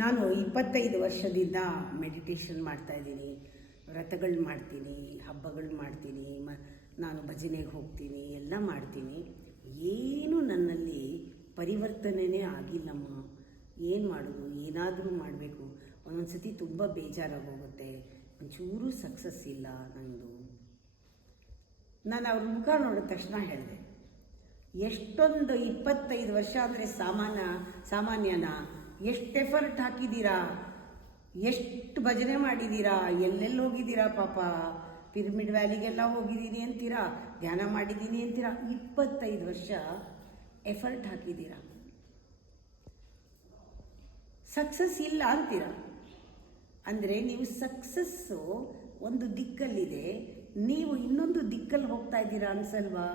ನಾನು 25 ವರ್ಷದಿಂದ ಮೆಡಿಟೇಷನ್ ಮಾಡ್ತಾಯಿದ್ದೀನಿ, ವ್ರತಗಳು ಮಾಡ್ತೀನಿ, ಹಬ್ಬಗಳು ಮಾಡ್ತೀನಿ, ನಾನು ಭಜನೆಗೆ ಹೋಗ್ತೀನಿ, ಎಲ್ಲ ಮಾಡ್ತೀನಿ. ಏನು ನನ್ನಲ್ಲಿ ಪರಿವರ್ತನೆಯೇ ಆಗಿಲ್ಲಮ್ಮ. ಏನು ಮಾಡೋದು, ಏನಾದರೂ ಮಾಡಬೇಕು. ಒಂದೊಂದು ಸತಿ ತುಂಬ ಬೇಜಾರಾಗೋಗುತ್ತೆ, ಒಂಚೂರು ಸಕ್ಸಸ್ ಇಲ್ಲ ನನ್ನದು. ನಾನು ಅವ್ರ ಮುಖ ನೋಡಿದ ತಕ್ಷಣ ಹೇಳಿದೆ, ಎಷ್ಟೊಂದು 25 ವರ್ಷ ಅಂದರೆ ಸಾಮಾನ್ಯನಾ? ಎಷ್ಟು ಎಫರ್ಟ್ ಹಾಕಿದ್ದೀರಾ, ಎಷ್ಟು ಭಜನೆ ಮಾಡಿದ್ದೀರಾ, ಎಲ್ಲೆಲ್ಲಿ ಹೋಗಿದ್ದೀರಾ ಪಾಪ. ಪಿರಮಿಡ್ ವ್ಯಾಲಿಗೆಲ್ಲ ಹೋಗಿದ್ದೀನಿ ಅಂತೀರಾ, ಧ್ಯಾನ ಮಾಡಿದ್ದೀನಿ ಅಂತೀರಾ. 25 ವರ್ಷ ಎಫರ್ಟ್ ಹಾಕಿದ್ದೀರಾ, ಸಕ್ಸಸ್ ಇಲ್ಲ ಅಂತೀರಾ. ಅಂದರೆ ನೀವು ಸಕ್ಸಸ್ಸು ಒಂದು ದಿಕ್ಕಲ್ಲಿದೆ, ನೀವು ಇನ್ನೊಂದು ದಿಕ್ಕಲ್ಲಿ ಹೋಗ್ತಾ ಇದ್ದೀರಾ ಅನ್ಸಲ್ವಾ?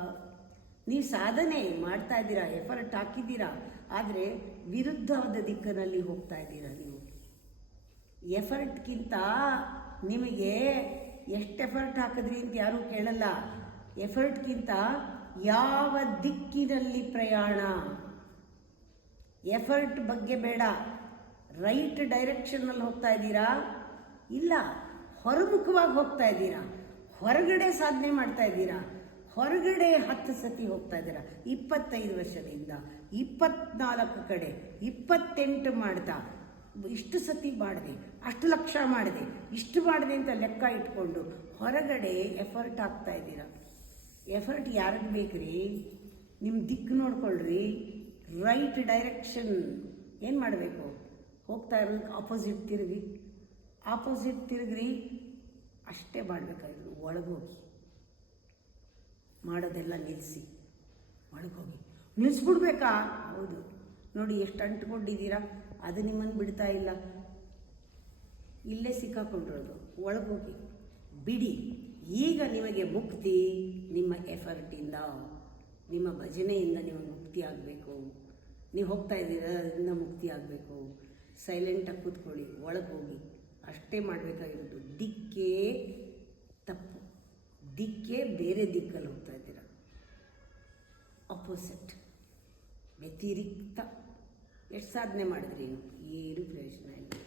ನೀವು ಸಾಧನೆ ಮಾಡ್ತಾ ಇದ್ದೀರಾ, ಎಫರ್ಟ್ ಹಾಕಿದ್ದೀರಾ, ಆದರೆ ವಿರುದ್ಧವಾದ ದಿಕ್ಕಿನಲ್ಲಿ ಹೋಗ್ತಾ ಇದ್ದೀರಾ. ನೀವು ಎಫರ್ಟ್ಗಿಂತ ನಿಮಗೆ ಎಷ್ಟು ಎಫರ್ಟ್ ಹಾಕಿದ್ರಿ ಅಂತ ಯಾರೂ ಕೇಳಲ್ಲ. ಎಫರ್ಟ್ಗಿಂತ ಯಾವ ದಿಕ್ಕಿನಲ್ಲಿ ಪ್ರಯಾಣ, ಎಫರ್ಟ್ ಬಗ್ಗೆ ಬೇಡ. ರೈಟ್ ಡೈರೆಕ್ಷನ್ನಲ್ಲಿ ಹೋಗ್ತಾ ಇದ್ದೀರಾ? ಇಲ್ಲ, ಹೊರಮುಖವಾಗಿ ಹೋಗ್ತಾ ಇದ್ದೀರಾ. ಹೊರಗಡೆ ಸಾಧನೆ ಮಾಡ್ತಾ ಇದ್ದೀರಾ, ಹೊರಗಡೆ 10 ಸತಿ ಹೋಗ್ತಾ ಇದ್ದೀರಾ. 25 ವರ್ಷದಿಂದ 24 ಕಡೆ 28 ಮಾಡ್ತಾ, ಇಷ್ಟು ಸತಿ ಮಾಡಿದೆ, ಅಷ್ಟು ಲಕ್ಷ ಮಾಡಿದೆ, ಇಷ್ಟು ಮಾಡಿದೆ ಅಂತ ಲೆಕ್ಕ ಇಟ್ಕೊಂಡು ಹೊರಗಡೆ ಎಫರ್ಟ್ ಹಾಕ್ತಾ ಇದ್ದೀರಾ. ಎಫರ್ಟ್ ಯಾರಿಗೆ ಬೇಕ್ರಿ? ನಿಮ್ಮ ದಿಕ್ಕು ನೋಡ್ಕೊಳ್ರಿ. ರೈಟ್ ಡೈರೆಕ್ಷನ್ ಏನು ಮಾಡಬೇಕು? ಹೋಗ್ತಾ ಇರೋದಕ್ಕೆ ಆಪೋಸಿಟ್ ತಿರುಗ್ರಿ. ಅಷ್ಟೇ ಮಾಡಬೇಕಾಗಿರೋದು. ಒಳಗೋಗಿ ಮಾಡೋದೆಲ್ಲ ನಿಲ್ಲಿಸಿ ಒಳಗೋಗಿ. ನಿಲ್ಲಿಸ್ಬಿಡ್ಬೇಕಾ? ಹೌದು. ನೋಡಿ ಎಷ್ಟು ಅಂಟ್ಕೊಂಡಿದ್ದೀರಾ, ಅದು ನಿಮ್ಮನ್ನು ಬಿಡ್ತಾ ಇಲ್ಲ. ಇಲ್ಲೇ ಸಿಕ್ಕಾಕೊಂಡಿರೋದು. ಒಳಗೋಗಿ ಬಿಡಿ. ಈಗ ನಿಮಗೆ ಮುಕ್ತಿ ನಿಮ್ಮ ಎಫರ್ಟಿಂದ, ನಿಮ್ಮ ಭಜನೆಯಿಂದ ನಿಮಗೆ ಮುಕ್ತಿ ಆಗಬೇಕು. ನೀವು ಹೋಗ್ತಾ ಇದ್ದೀರಾ, ಅದರಿಂದ ಮುಕ್ತಿ ಆಗಬೇಕು. ಸೈಲೆಂಟಾಗಿ ಕೂತ್ಕೊಳ್ಳಿ, ಒಳಗೋಗಿ. ಅಷ್ಟೇ ಮಾಡಬೇಕಾಗಿರೋದು. ದಿಕ್ಕೇ ತಪ್ಪು, ದಿಕ್ಕೇ ಬೇರೆ ದಿಕ್ಕಲ್ಲಿ ಹೋಗ್ತಾ ಇದ್ದೀರ. ಅಪೋಸಿಟ್, ವ್ಯತಿರಿಕ್ತ. ಎಷ್ಟು ಸಾಧನೆ ಮಾಡಿದ್ರಿ? ಏನು ಪ್ರಯೋಜನ ಇಲ್ಲ.